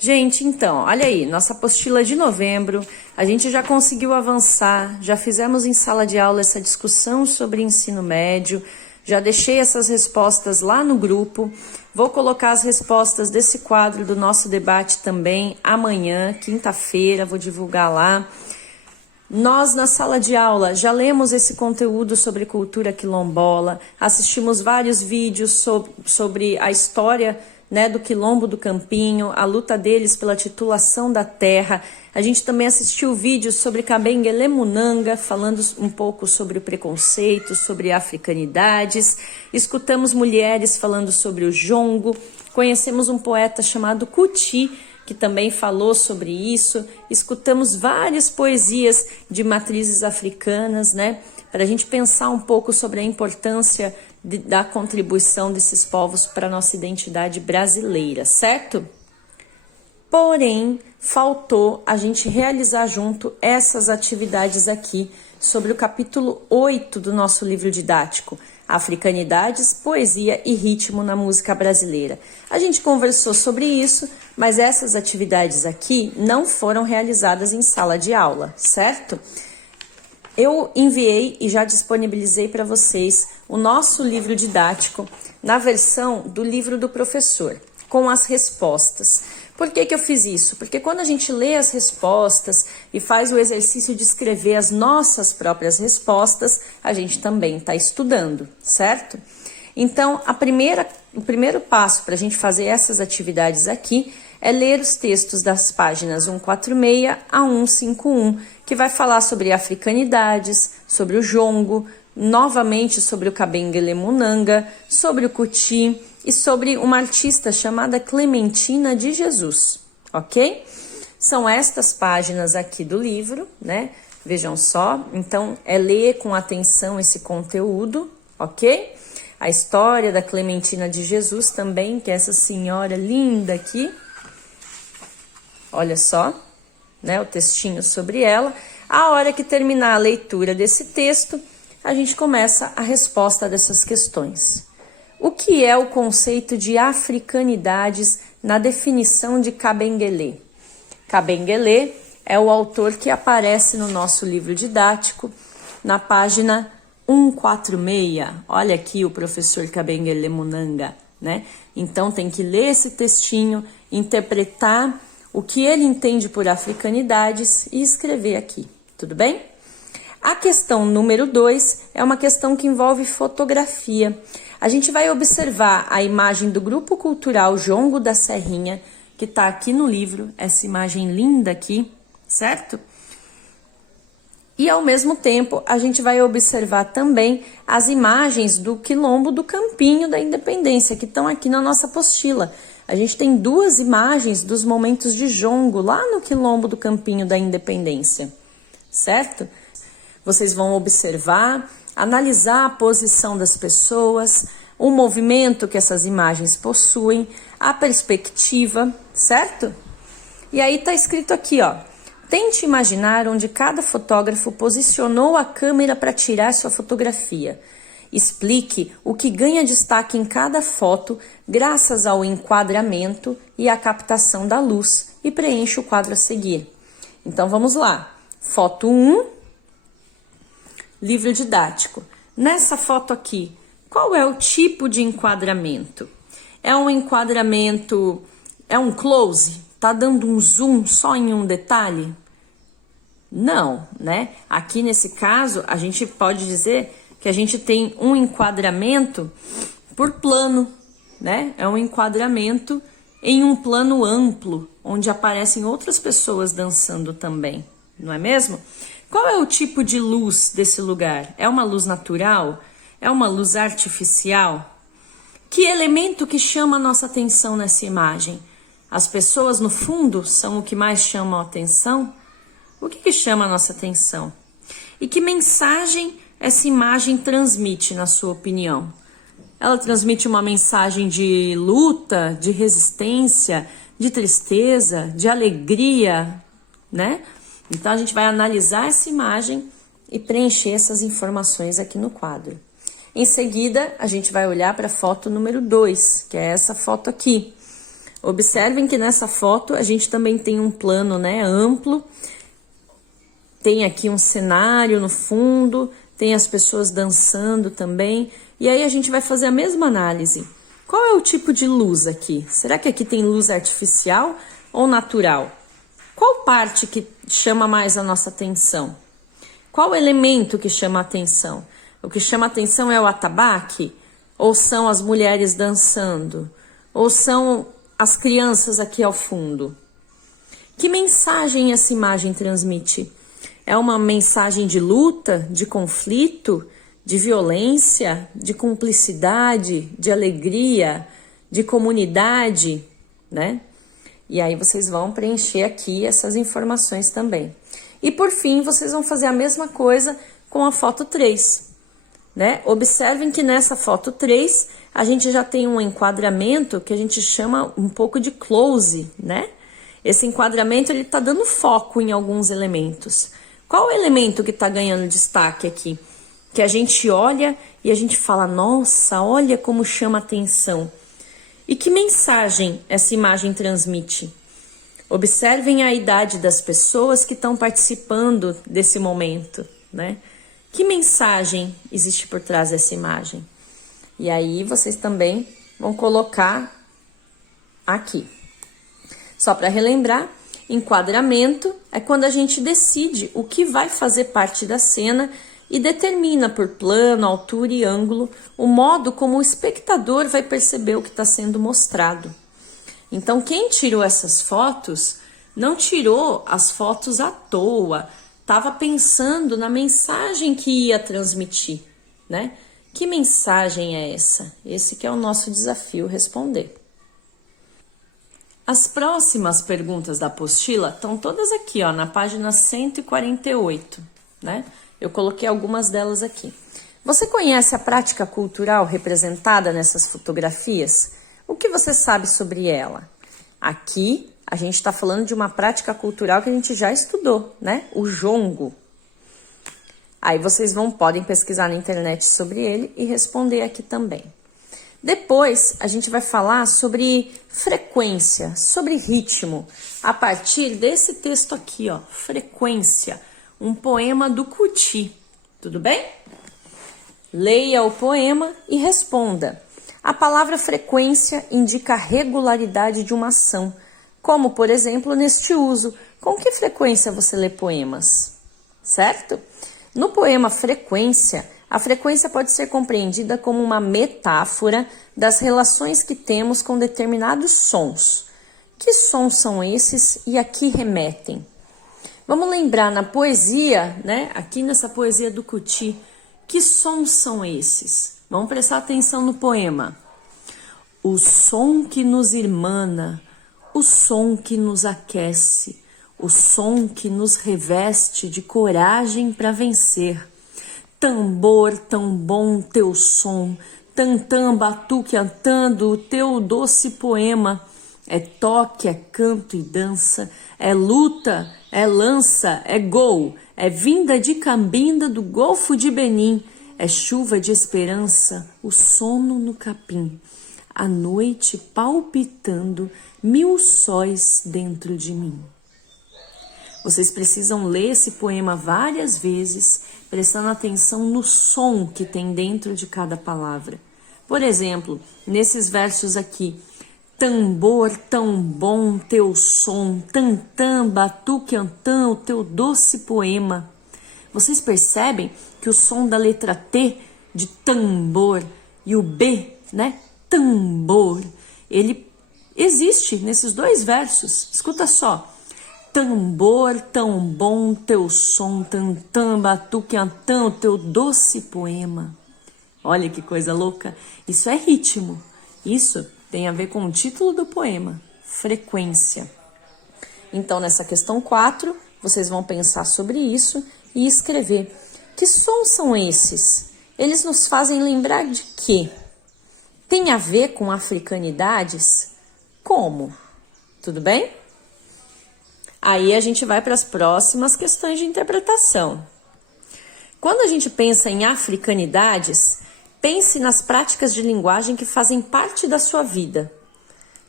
Gente, então, olha aí, nossa apostila de novembro, a gente já conseguiu avançar, já fizemos em sala de aula essa discussão sobre ensino médio, já deixei essas respostas lá no grupo, vou colocar as respostas desse quadro do nosso debate também amanhã, quinta-feira, vou divulgar lá. Nós, na sala de aula, já lemos esse conteúdo sobre cultura quilombola, assistimos vários vídeos sobre a história, né, do Quilombo do Campinho, a luta deles pela titulação da terra. A gente também assistiu vídeos sobre Kabengele Munanga, falando um pouco sobre o preconceito, sobre africanidades. Escutamos mulheres falando sobre o jongo. Conhecemos um poeta chamado Kuti, que também falou sobre isso. Escutamos várias poesias de matrizes africanas, né, para a gente pensar um pouco sobre a importância da contribuição desses povos para a nossa identidade brasileira, certo? Porém, faltou a gente realizar junto essas atividades aqui sobre o capítulo 8 do nosso livro didático, Africanidades, Poesia e Ritmo na Música Brasileira. A gente conversou sobre isso, mas essas atividades aqui não foram realizadas em sala de aula, certo? Eu enviei e já disponibilizei para vocês o nosso livro didático na versão do livro do professor, com as respostas. Por que eu fiz isso? Porque quando a gente lê as respostas e faz o exercício de escrever as nossas próprias respostas, a gente também está estudando, certo? Então, o primeiro passo para a gente fazer essas atividades aqui é ler os textos das páginas 146 a 151, que vai falar sobre africanidades, sobre o jongo, novamente sobre o Kabengele Munanga, sobre o Kuti e sobre uma artista chamada Clementina de Jesus, ok? São estas páginas aqui do livro, né? Vejam só, então é ler com atenção esse conteúdo, ok? A história da Clementina de Jesus também, que é essa senhora linda aqui. Olha só, né, o textinho sobre ela. A hora que terminar a leitura desse texto, a gente começa a resposta dessas questões. O que é o conceito de africanidades na definição de Kabengele? Kabengele é o autor que aparece no nosso livro didático, na página 146. Olha aqui o professor Kabengele Munanga, né? Então tem que ler esse textinho, interpretar o que ele entende por africanidades e escrever aqui, tudo bem? A questão número 2 é uma questão que envolve fotografia. A gente vai observar a imagem do Grupo Cultural Jongo da Serrinha, que está aqui no livro, essa imagem linda aqui, certo? E ao mesmo tempo, a gente vai observar também as imagens do Quilombo do Campinho da Independência, que estão aqui na nossa apostila. A gente tem duas imagens dos momentos de jongo lá no Quilombo do Campinho da Independência, certo? Vocês vão observar, analisar a posição das pessoas, o movimento que essas imagens possuem, a perspectiva, certo? E aí tá escrito aqui, ó. Tente imaginar onde cada fotógrafo posicionou a câmera para tirar sua fotografia. Explique o que ganha destaque em cada foto graças ao enquadramento e à captação da luz e preencha o quadro a seguir. Então vamos lá. Foto 1, livro didático. Nessa foto aqui, qual é o tipo de enquadramento? É um enquadramento, é um close? Tá dando um zoom só em um detalhe? Não, né? Aqui nesse caso, a gente pode dizer que a gente tem um enquadramento por plano, né? É um enquadramento em um plano amplo, onde aparecem outras pessoas dançando também, não é mesmo? Qual é o tipo de luz desse lugar? É uma luz natural? É uma luz artificial? Que elemento que chama a nossa atenção nessa imagem? As pessoas no fundo são o que mais chama a atenção? O que chama a nossa atenção? E que mensagem essa imagem transmite, na sua opinião? Ela transmite uma mensagem de luta, de resistência, de tristeza, de alegria, né? Então a gente vai analisar essa imagem e preencher essas informações aqui no quadro. Em seguida, a gente vai olhar para a foto número 2, que é essa foto aqui. Observem que nessa foto a gente também tem um plano, né, amplo. Tem aqui um cenário no fundo, tem as pessoas dançando também. E aí a gente vai fazer a mesma análise. Qual é o tipo de luz aqui? Será que aqui tem luz artificial ou natural? Qual parte que chama mais a nossa atenção? Qual elemento que chama a atenção? O que chama a atenção é o atabaque? Ou são as mulheres dançando? Ou são as crianças aqui ao fundo? Que mensagem essa imagem transmite? É uma mensagem de luta, de conflito, de violência, de cumplicidade, de alegria, de comunidade, né? E aí vocês vão preencher aqui essas informações também. E por fim, vocês vão fazer a mesma coisa com a foto 3, né? Observem que nessa foto 3, a gente já tem um enquadramento que a gente chama um pouco de close, né? Esse enquadramento, ele tá dando foco em alguns elementos. Qual o elemento que tá ganhando destaque aqui? Que a gente olha e a gente fala, nossa, olha como chama atenção. E que mensagem essa imagem transmite? Observem a idade das pessoas que estão participando desse momento, né? Que mensagem existe por trás dessa imagem? E aí vocês também vão colocar aqui. Só para relembrar, enquadramento é quando a gente decide o que vai fazer parte da cena e determina por plano, altura e ângulo o modo como o espectador vai perceber o que está sendo mostrado. Então, quem tirou essas fotos não tirou as fotos à toa, estava pensando na mensagem que ia transmitir, né? Que mensagem é essa? Esse que é o nosso desafio responder. As próximas perguntas da apostila estão todas aqui, ó, na página 148, né? Eu coloquei algumas delas aqui. Você conhece a prática cultural representada nessas fotografias? O que você sabe sobre ela? Aqui, a gente está falando de uma prática cultural que a gente já estudou, né? O jongo. Aí vocês podem pesquisar na internet sobre ele e responder aqui também. Depois, a gente vai falar sobre frequência, sobre ritmo, a partir desse texto aqui, ó, Frequência, um poema do Kuti, tudo bem? Leia o poema e responda. A palavra frequência indica a regularidade de uma ação, como, por exemplo, neste uso. Com que frequência você lê poemas? Certo? No poema Frequência, a frequência pode ser compreendida como uma metáfora das relações que temos com determinados sons. Que sons são esses e a que remetem? Vamos lembrar na poesia, né? Aqui nessa poesia do Kuti, que sons são esses? Vamos prestar atenção no poema. O som que nos irmana, o som que nos aquece, o som que nos reveste de coragem para vencer. Tambor, tão bom teu som, tantã, batuque, antando o teu doce poema. É toque, é canto e dança, é luta, é lança, é gol, é vinda de Cambinda do Golfo de Benim, é chuva de esperança, o sono no capim, a noite palpitando, 1000 sóis dentro de mim. Vocês precisam ler esse poema várias vezes, prestando atenção no som que tem dentro de cada palavra. Por exemplo, nesses versos aqui, tambor tão bom teu som, tantã, batuque, antã, o teu doce poema. Vocês percebem que o som da letra T de tambor e o B, né, tambor, ele existe nesses dois versos. Escuta só. Tambor tão bom teu som, tantã, batuque, antã, o teu doce poema. Olha que coisa louca. Isso é ritmo. Isso tem a ver com o título do poema, Frequência. Então, nessa questão 4, vocês vão pensar sobre isso e escrever. Que sons são esses? Eles nos fazem lembrar de quê? Tem a ver com africanidades? Como? Tudo bem? Aí a gente vai para as próximas questões de interpretação. Quando a gente pensa em africanidades, pense nas práticas de linguagem que fazem parte da sua vida.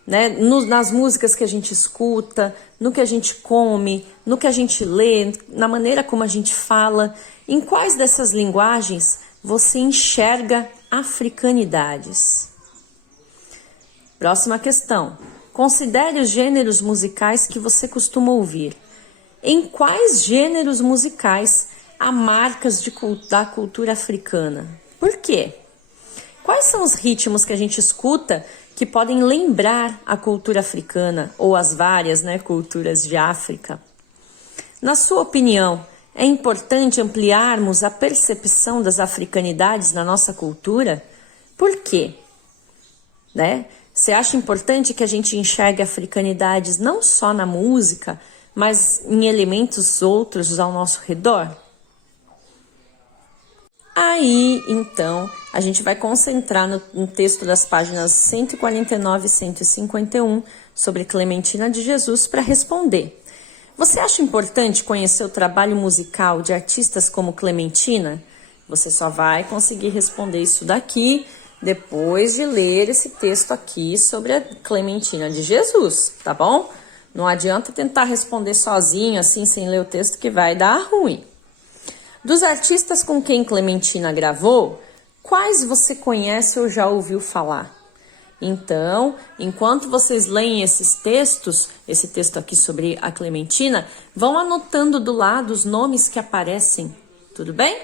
né? Nas músicas que a gente escuta, no que a gente come, no que a gente lê, na maneira como a gente fala. Em quais dessas linguagens você enxerga africanidades? Próxima questão. Considere os gêneros musicais que você costuma ouvir. Em quais gêneros musicais há marcas da cultura africana? Por quê? Quais são os ritmos que a gente escuta que podem lembrar a cultura africana ou as várias, né, culturas de África? Na sua opinião, é importante ampliarmos a percepção das africanidades na nossa cultura? Por quê? Né? Você acha importante que a gente enxergue africanidades não só na música, mas em elementos outros ao nosso redor? Aí, então, a gente vai concentrar no texto das páginas 149 e 151 sobre Clementina de Jesus para responder. Você acha importante conhecer o trabalho musical de artistas como Clementina? Você só vai conseguir responder isso daqui depois de ler esse texto aqui sobre a Clementina de Jesus, tá bom? Não adianta tentar responder sozinho, assim, sem ler o texto, que vai dar ruim. Dos artistas com quem Clementina gravou, quais você conhece ou já ouviu falar? Então, enquanto vocês leem esses textos, esse texto aqui sobre a Clementina, vão anotando do lado os nomes que aparecem, tudo bem?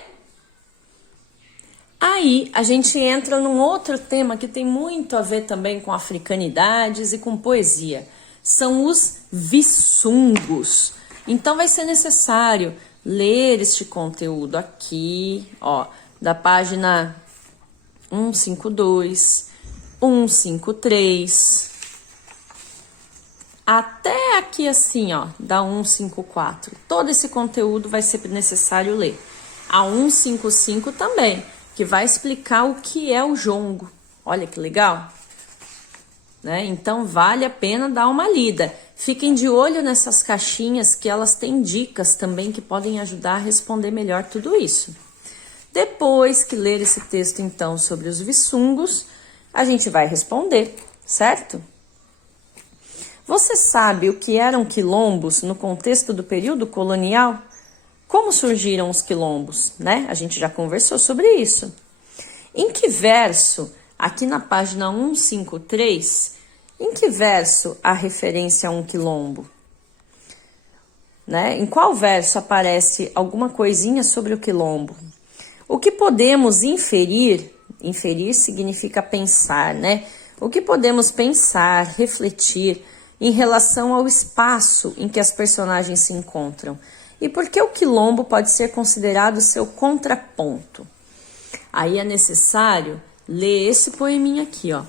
Aí, a gente entra num outro tema que tem muito a ver também com africanidades e com poesia. São os viçungos. Então, vai ser necessário ler este conteúdo aqui, ó, da página 152, 153, até aqui assim, ó, da 154. Todo esse conteúdo vai ser necessário ler. A 155 também, que vai explicar o que é o jongo. Olha que legal, né? Então vale a pena dar uma lida. Fiquem de olho nessas caixinhas, que elas têm dicas também que podem ajudar a responder melhor tudo isso. Depois que ler esse texto, então, sobre os viçungos, a gente vai responder, certo? Você sabe o que eram quilombos no contexto do período colonial? Como surgiram os quilombos, né? A gente já conversou sobre isso. Em que verso, aqui na página 153, em que verso há referência a um quilombo? Né? Em qual verso aparece alguma coisinha sobre o quilombo? O que podemos inferir? Inferir significa pensar, né? O que podemos pensar, refletir em relação ao espaço em que as personagens se encontram? E por que o quilombo pode ser considerado seu contraponto? Aí é necessário ler esse poeminha aqui, ó.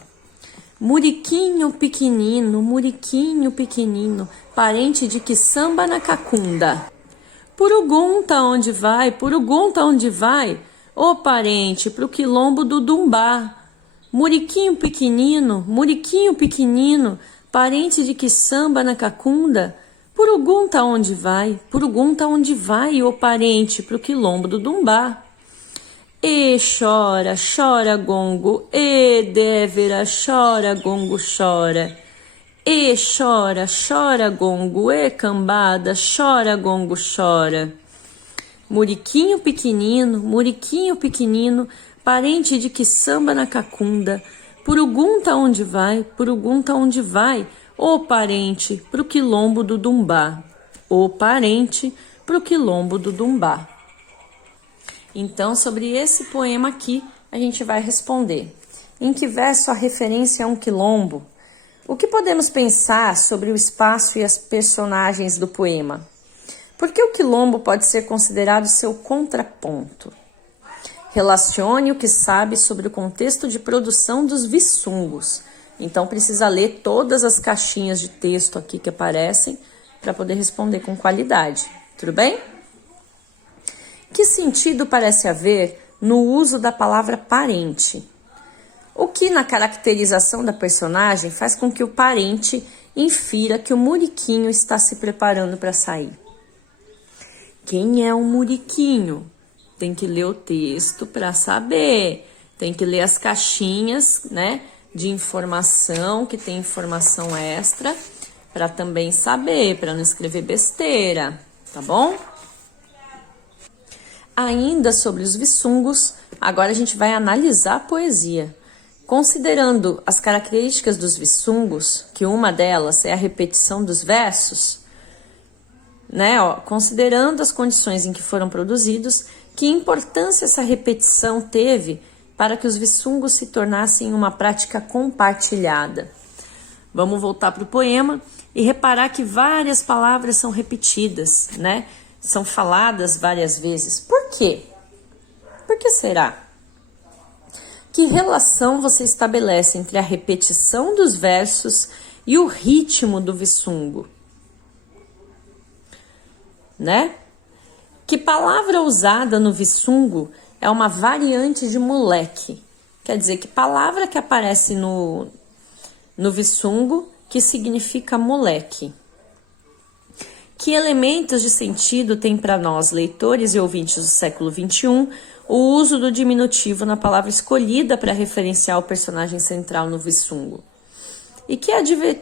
Muriquinho pequenino, parente de que samba na cacunda. Purugunta onde vai, ô parente, pro quilombo do Dumbá. Muriquinho pequenino, parente de que samba na cacunda. Purugunta onde vai, ô parente, pro quilombo do Dumbá. E chora, gongo, e Débora, chora, gongo, chora. E chora, gongo, e cambada, chora, gongo, chora. Muriquinho pequenino, parente de que samba na cacunda. Purugunta onde vai, ô parente, pro quilombo do Dumbá. Ô parente, pro quilombo do Dumbá. Então, sobre esse poema aqui, a gente vai responder. Em que verso há referência a um quilombo? O que podemos pensar sobre o espaço e as personagens do poema? Por que o quilombo pode ser considerado seu contraponto? Relacione o que sabe sobre o contexto de produção dos viçungos. Então, precisa ler todas as caixinhas de texto aqui que aparecem para poder responder com qualidade. Tudo bem? Que sentido parece haver no uso da palavra parente? O que na caracterização da personagem faz com que o parente infira que o Muriquinho está se preparando para sair? Quem é o Muriquinho? Tem que ler o texto para saber. Tem que ler as caixinhas, né, de informação, que tem informação extra, para também saber, para não escrever besteira, tá bom? Ainda sobre os viçungos, agora a gente vai analisar a poesia. Considerando as características dos viçungos, que uma delas é a repetição dos versos, né? Considerando as condições em que foram produzidos, que importância essa repetição teve para que os viçungos se tornassem uma prática compartilhada? Vamos voltar para o poema e reparar que várias palavras são repetidas, né? São faladas várias vezes. Por quê? Por que será? Que relação você estabelece entre a repetição dos versos e o ritmo do viçungo? Né? Que palavra usada no viçungo é uma variante de moleque? Quer dizer, que palavra que aparece no viçungo que significa moleque? Que elementos de sentido tem para nós, leitores e ouvintes do século XXI, o uso do diminutivo na palavra escolhida para referenciar o personagem central no viçungo? E que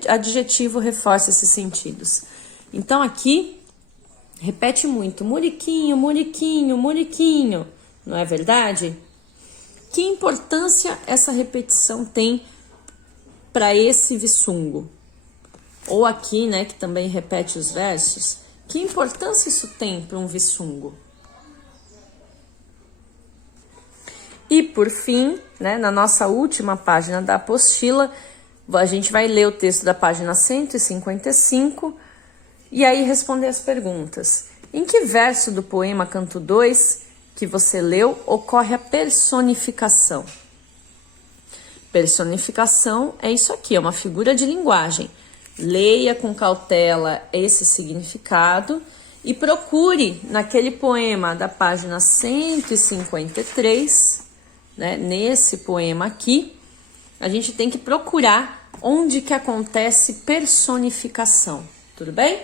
adjetivo reforça esses sentidos? Então aqui, repete muito, muriquinho, muriquinho, muriquinho, não é verdade? Que importância essa repetição tem para esse viçungo? Ou aqui, né, que também repete os versos, que importância isso tem para um viçungo? E por fim, né, na nossa última página da apostila, a gente vai ler o texto da página 155 e aí responder as perguntas. Em que verso do poema Canto 2 que você leu ocorre a personificação? Personificação é isso aqui, é uma figura de linguagem. Leia com cautela esse significado e procure naquele poema da página 153, né, nesse poema aqui, a gente tem que procurar onde que acontece personificação, tudo bem?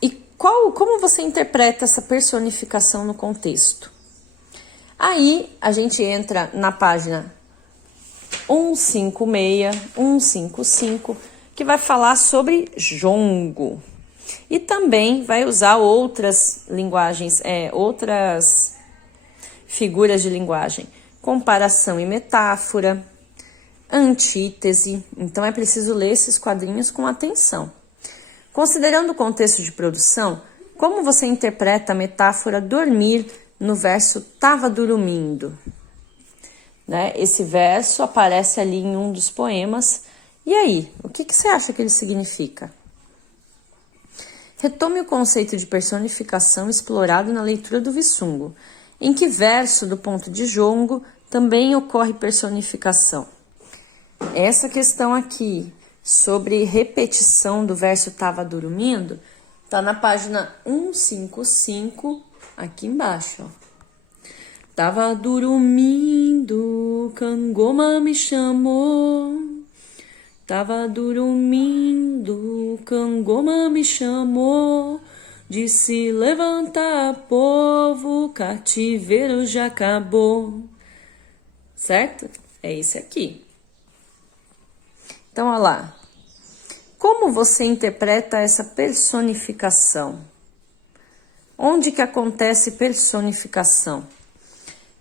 E como você interpreta essa personificação no contexto? Aí a gente entra na página 156, 155, que vai falar sobre jongo. E também vai usar outras linguagens, outras figuras de linguagem. Comparação e metáfora, antítese. Então é preciso ler esses quadrinhos com atenção. Considerando o contexto de produção, como você interpreta a metáfora dormir no verso tava dormindo? Né? Esse verso aparece ali em um dos poemas. E aí, o que você acha que ele significa? Retome o conceito de personificação explorado na leitura do viçungo. Em que verso do ponto de jongo também ocorre personificação? Essa questão aqui sobre repetição do verso tava dormindo está na página 155, aqui embaixo, ó. Tava dormindo, Cangoma me chamou. Tava dormindo, Cangoma me chamou. Disse, levanta, povo, cativeiro já acabou. Certo? É esse aqui. Então, olha lá. Como você interpreta essa personificação? Onde que acontece personificação?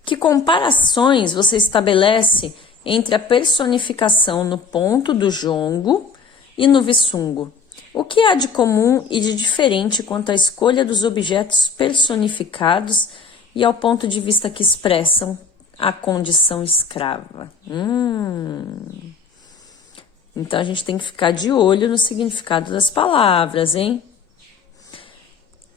Que comparações você estabelece entre a personificação no ponto do jongo e no viçungo? O que há de comum e de diferente quanto à escolha dos objetos personificados e ao ponto de vista que expressam a condição escrava? Então, a gente tem que ficar de olho no significado das palavras, hein?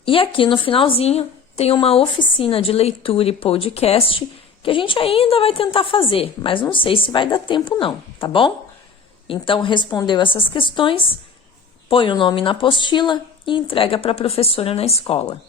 E aqui no finalzinho tem uma oficina de leitura e podcast que a gente ainda vai tentar fazer, mas não sei se vai dar tempo não, tá bom? Então, respondeu essas questões, põe o nome na apostila e entrega para a professora na escola.